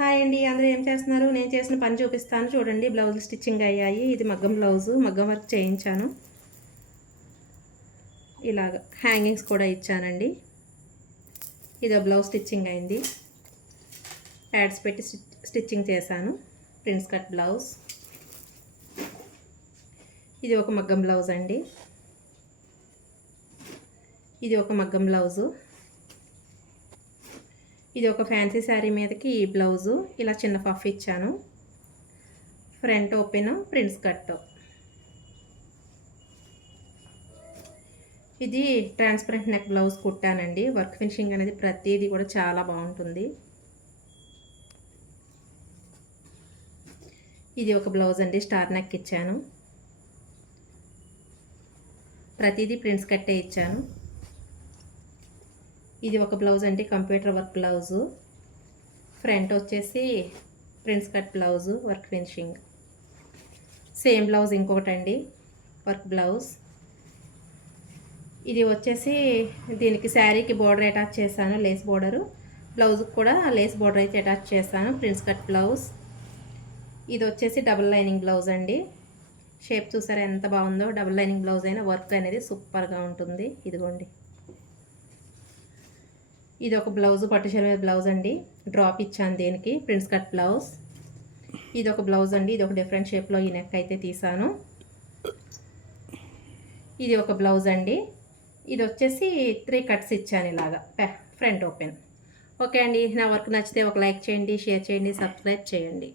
Hi అండి, అందరూ ఏం చేస్తున్నారు? నేను చేసిన పని చూపిస్తాను చూడండి. బ్లౌజులు స్టిచ్చింగ్ అయ్యాయి. ఇది మగ్గం బ్లౌజు, మగ్గం వర్క్ చేయించాను. ఇలాగ హ్యాంగింగ్స్ కూడా ఇచ్చానండి. ఇదో బ్లౌజ్ స్టిచ్చింగ్ అయింది. ప్యాడ్స్ పెట్టి స్టిచ్చింగ్ చేశాను. Prince cut blouse. ఇది ఒక మగ్గం బ్లౌజ్ అండి. ఇది ఒక మగ్గం బ్లౌజు. ఇది ఒక ఫ్యాన్సీ శారీ మీదకి ఈ బ్లౌజు ఇలా చిన్న పఫ్ ఇచ్చాను. Front open, prince cut. ఇది ట్రాన్స్పరెంట్ నెక్ బ్లౌజ్ కుట్టానండి. వర్క్ ఫినిషింగ్ అనేది ప్రతిదీ కూడా చాలా బాగుంటుంది. ఇది ఒక బ్లౌజ్ అండి, స్టార్ నెక్ ఇచ్చాను. ప్రతిదీ ప్రిన్స్ కట్టే ఇచ్చాను. ఇది ఒక బ్లౌజ్ అండి, కంప్యూటర్ వర్క్ బ్లౌజు. ఫ్రంట్ వచ్చేసి prince cut blouse, work finishing. Same blouse ఇంకొకటండి, వర్క్ బ్లౌజ్. ఇది వచ్చేసి దీనికి శారీకి బోర్డర్ అటాచ్ చేశాను, లేస్ బోర్డరు. బ్లౌజ్కి కూడా లేస్ బోర్డర్ అయితే అటాచ్ చేశాను. Prince cut blouse. ఇది వచ్చేసి డబుల్ లైనింగ్ బ్లౌజ్ అండి. షేప్ చూసారా ఎంత బాగుందో. డబుల్ లైనింగ్ బ్లౌజ్ అయినా వర్క్ అనేది సూపర్గా ఉంటుంది. ఇదిగోండి, ఇది ఒక బ్లౌజ్, పట్టు మీద బ్లౌజ్ అండి. డ్రాప్ ఇచ్చాను దీనికి, ప్రిన్స్ కట్ బ్లౌజ్. ఇది ఒక బ్లౌజ్ అండి. ఇది ఒక డిఫరెంట్ షేప్లో ఈ నెక్ అయితే తీసాను. ఇది ఒక బ్లౌజ్ అండి. ఇది వచ్చేసి 3 కట్స్ ఇచ్చాను ఇలాగా, ఫ్రంట్ ఓపెన్. ఓకే అండి, నా వర్క్ నచ్చితే ఒక లైక్ చేయండి, షేర్ చేయండి, సబ్స్క్రైబ్ చేయండి.